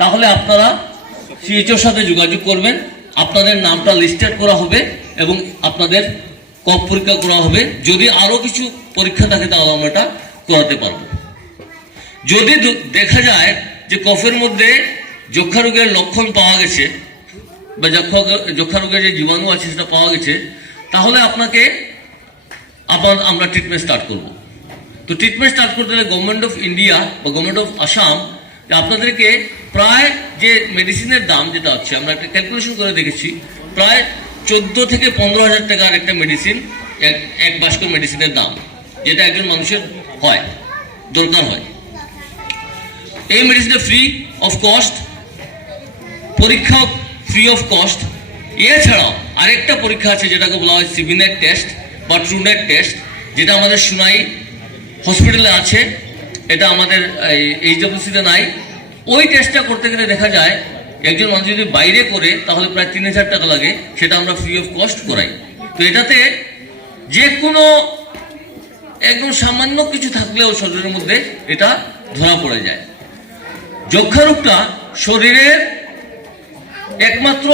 তাহলে আপনারা সিএইচওর সাথে যোগাযোগ করবেন, আপনাদের নামটা লিস্টেড করা হবে এবং আপনাদের কপ পরীক্ষা করা হবে। যদি আরও কিছু পরীক্ষা থাকে তাহলে আমরা এটা করাতে পারব। যদি দেখা যায় যে কফের মধ্যে যক্ষা রোগের লক্ষণ পাওয়া গেছে বা যক্ষা রোগের যে জীবাণু আছে সেটা পাওয়া গেছে, তাহলে আপনাকে আবার আমরা ট্রিটমেন্ট স্টার্ট করব। তো ট্রিটমেন্ট স্টার্ট করতে হলে গভর্নমেন্ট অফ ইন্ডিয়া বা গভর্নমেন্ট অফ আসাম আপনাদেরকে প্রায় যে মেডিসিনের দাম যেটা হচ্ছে, আমরা একটা ক্যালকুলেশন করে দেখেছি, প্রায় চোদ্দ থেকে পনেরো হাজার টাকার একটা মেডিসিন এক এক বাস্ক মেডিসিনের দাম, যেটা একজন মানুষের হয়, দরকার হয়। এই মেডিসিনটা ফ্রি অফ কস্ট পরীক্ষা ফ্রি অফ কস্ট এছাড়াও আরেকটা পরীক্ষা আছে যেটাকে বলা হয় সিবিনেট টেস্ট বা ট্রুনেট টেস্ট যেটা আমাদের সুনাই হসপিটালে আছে। এটা আমাদের, এই এইচডব্লিউসিতে নাই, ওই টেস্টটা করতে গেলে দেখা যায়, একজন মানুষ যদি বাইরে করে, তাহলে প্রায় তিন হাজার টাকা লাগে, সেটা আমরা ফ্রি অফ কস্ট করাই। তো এটাতে যে কোনো একদম সামান্য কিছু থাকলেও শরীরের মধ্যে এটা ধরা পড়ে যায়। যক্ষা রোগটা শরীরের একমাত্র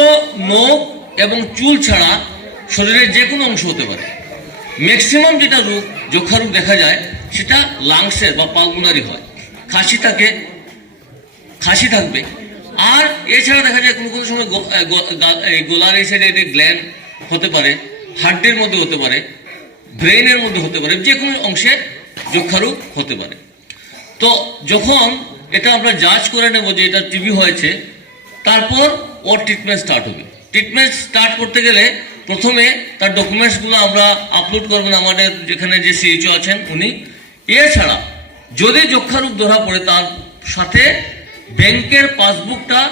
নখ এবং চুল ছাড়া শরীরের যে কোনো অংশ হতে পারে। ম্যাক্সিমাম যেটা রোগ যক্ষা রোগ দেখা যায়, সেটা লাংসের বা পালমোনারি হয়। খাসি থাকে, খাসি থাকবে। আর এছাড়া দেখা যায় কোনো কোনো সময় গোলার এই সাইডে গ্ল্যান্ড হতে পারে হার্টের মধ্যে হতে পারে ব্রেনের মধ্যে হতে পারে, যে কোনো অংশে যক্ষারোগ হতে পারে। তো যখন এটা আমরা জাজ করে নেব যে এটা টিবি হয়েছে, তারপর ওর ট্রিটমেন্ট স্টার্ট হবে। ট্রিটমেন্ট স্টার্ট করতে গেলে প্রথমে তার ডকুমেন্টসগুলো আমরা আপলোড করবেন আমাদের যেখানে যে সিএইচও আছেন উনি। এছাড়া যদি যক্ষারূপ ধরা পড়ে তার সাথে ব্যাংকের পাসবুকটা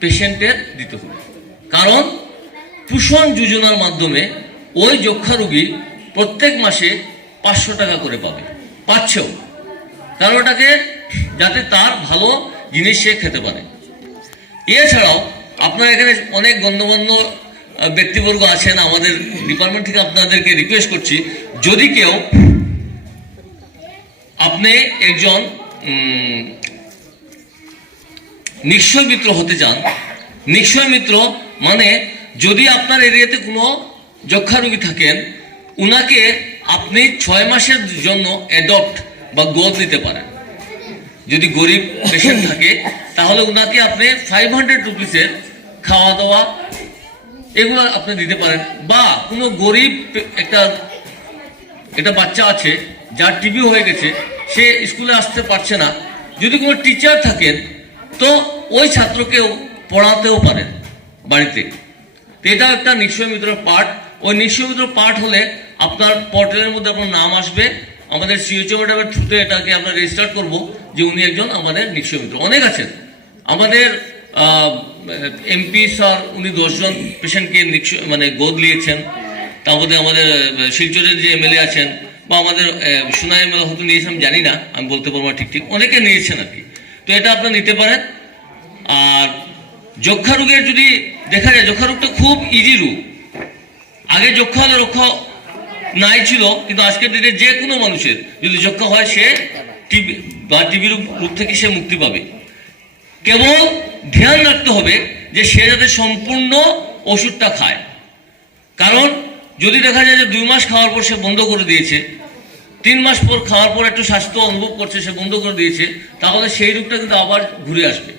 পেশেন্টের দিতে হবে। কারণ পোষণ যোজনার মাধ্যমে ওই যক্ষা প্রত্যেক মাসে পাঁচশো টাকা করে পাবে। পাচ্ছেও। কারণ ওটাকে যাতে তার ভালো জিনিস সে খেতে পারে। এছাড়াও আপনার এখানে অনেক গণ্যমান্য ব্যক্তিবর্গ আছেন, আমাদের ডিপার্টমেন্ট থেকে আপনাদেরকে রিকোয়েস্ট করছি, যদি কেউ আপনি একজন নিশ্চয় মিত্র হতে চান, নিশ্চয় মিত্র মানে যদি আপনার এরিয়াতে কোনো যক্ষা রোগী থাকেন, উনাকে আপনি ছয় মাসের জন্য অ্যাডপ্ট বা গোদ নিতে পারেন। যদি গরিব পেশেন্ট থাকে, তাহলে উনাকে আপনি ফাইভ হান্ড্রেড রুপিসের খাওয়া দাওয়া এগুলো আপনি দিতে পারেন। বা কোনো গরিব একটা একটা বাচ্চা আছে, যার টিবি হয়ে গেছে, সে স্কুলে আসতে পারছে না। যদি কোনো টিচার থাকেন, তো ওই ছাত্রকেও পড়াতেও পারেন বাড়িতে। তো এটা একটা নিশ্চয় মিত্র পার্ট ওই নিশ্চয় মিত্র পার্ট হলে আপনার পোর্টালের মধ্যে আপনার নাম আসবে। আমাদের সিওচো ম্যাডামের থ্রুতে এটাকে আমরা রেজিস্টার করব যে উনি একজন আমাদের নিশ্চয় মিত্র। অনেক আছেন। আমাদের এমপি স্যার, উনি দশজন পেশেন্টকে মানে গোদ নিয়েছেন। তারপরে আমাদের শিলচরের যে এমএলএ আছেন, বা আমাদের সোনা এমএলএ হয়তো নিয়েছেন জানি না, আমি বলতে পারব না ঠিক ঠিক। অনেকে নিয়েছেন আর কি। তো এটা আপনারা নিতে পারেন। আর যক্ষা রোগের যদি দেখা যায় যক্ষা রোগটা খুব ইজি রোগ। আগে যক্ষা হলে রক্ষা নাই ছিল, কিন্তু আজকের দিনে যে কোনো মানুষের, যদি যক্ষা হয়, সে টিবি বা টিবি রোগ থেকে সে মুক্তি পাবে। কেবল ধ্যান রাখতে হবে যে সে যাতে সম্পূর্ণ ওষুধটা খায়। কারণ যদি দেখা যায় যে দুই মাস খাওয়ার পর সে বন্ধ করে দিয়েছে, তিন মাস পর খাওয়ার পর একটু স্বাস্থ্য অনুভব করছে, সে বন্ধ করে দিয়েছে, তাহলে সেই রোগটা কিন্তু আবার ঘুরে আসবে।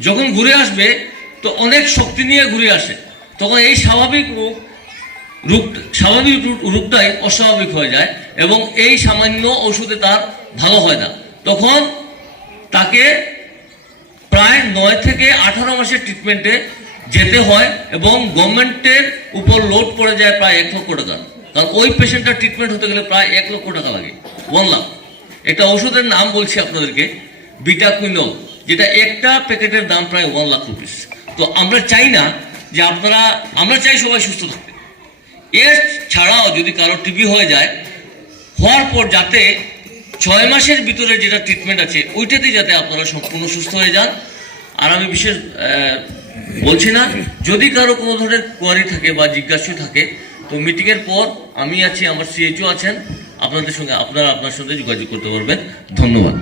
যখন ঘুরে আসবে, তো অনেক শক্তি নিয়ে ঘুরে আসে। তখন এই স্বাভাবিক রোগ রোগ, স্বাভাবিক রোগটাই অস্বাভাবিক হয়ে যায় এবং এই সামান্য ওষুধে তার ভালো হয় না। তখন তাকে প্রায় নয় থেকে আঠারো মাসের ট্রিটমেন্টে যেতে হয় এবং গভর্নমেন্টের উপর লোড পড়ে যায় প্রায় এক লক্ষ টাকা। কারণ ওই পেশেন্টটার ট্রিটমেন্ট হতে গেলে প্রায় এক লক্ষ টাকা লাগে। ওয়ান লাখ একটা ওষুধের নাম বলছি আপনাদেরকে বিটাকুইনল যেটা একটা প্যাকেটের দাম প্রায় ওয়ান লাখ রুপিস তো আমরা চাই না যে আপনারা, আমরা চাই সবাই সুস্থ থাকতে। এর ছাড়াও যদি কারও টিবি হয়ে যায়, হওয়ার পর যাতে ছয় মাসের ভিতরে যেটা ট্রিটমেন্ট আছে, ওইটাতে যাতে আপনারা সম্পূর্ণ সুস্থ হয়ে যান। আর আমি বিশেষ বলছি না, যদি কারও কোনো ধরনের কোয়ারি থাকে বা জিজ্ঞাসা থাকে, তো মিটিংয়ের পর আমি আছি, আমার সিএইচও আছেন, আপনাদের সঙ্গে আপনারা আপনার সঙ্গে যোগাযোগ করতে পারবেন। ধন্যবাদ।